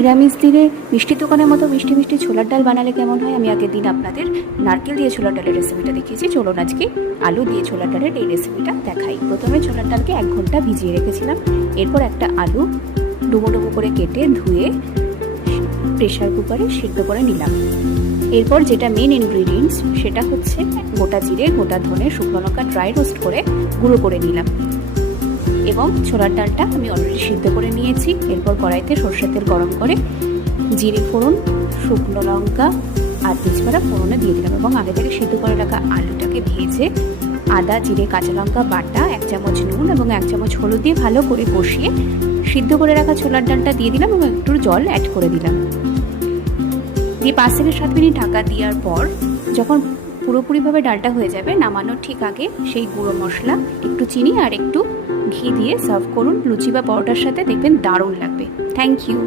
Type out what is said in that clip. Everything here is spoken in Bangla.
নিরামিষ দিনে মিষ্টি দোকানের মতো মিষ্টি মিষ্টি ছোলার ডাল বানালে কেমন হয়? আমি আগের দিন আপনাদের নারকেল দিয়ে ছোলার ডালের রেসিপিটা দেখিয়েছি। চলুন আজকে আলু দিয়ে ছোলার ডালের এই রেসিপিটা দেখাই। প্রথমে ছোলার ডালকে 1 ঘন্টা ভিজিয়ে রেখেছিলাম। এরপর একটা আলু ডুবো ডুবো করে কেটে ধুয়ে প্রেশার কুকারে সিদ্ধ করে নিলাম। এরপর যেটা মেন ইনগ্রিডিয়েন্টস সেটা হচ্ছে গোটা জিরে, গোটা ধনে, শুকনো লঙ্কা ড্রাই রোস্ট করে গুঁড়ো করে নিলাম। এবং ছোলার ডালটা আমি অলরেডি সিদ্ধ করে নিয়েছি। এরপর কড়াইতে সরষের তেল গরম করে জিরে ফোড়ন, শুকনো লঙ্কা আর তেজপাতা ফোড়নে দিয়ে দিলাম এবং আগে থেকে সিদ্ধ করে রাখা আলুটাকে ভেজে আদা, জিরে, কাঁচা লঙ্কা বাটা, 1 চামচ নুন এবং 1 চামচ হলুদ দিয়ে ভালো করে কষিয়ে সিদ্ধ করে রাখা ছোলার ডালটা দিয়ে দিলাম এবং একটু জল অ্যাড করে দিলাম। দিয়ে 5 থেকে 7 মিনিট ঢাকা দেওয়ার পর যখন পুরোপুরিভাবে ডালটা হয়ে যাবে, নামানোর ঠিক আগে সেই গুঁড়ো মশলা, একটু চিনি আর একটু ঘি দিয়ে সার্ভ করুন। লুচি বা পরোটার সাথে দেখবেন দারুণ লাগবে। Thank you.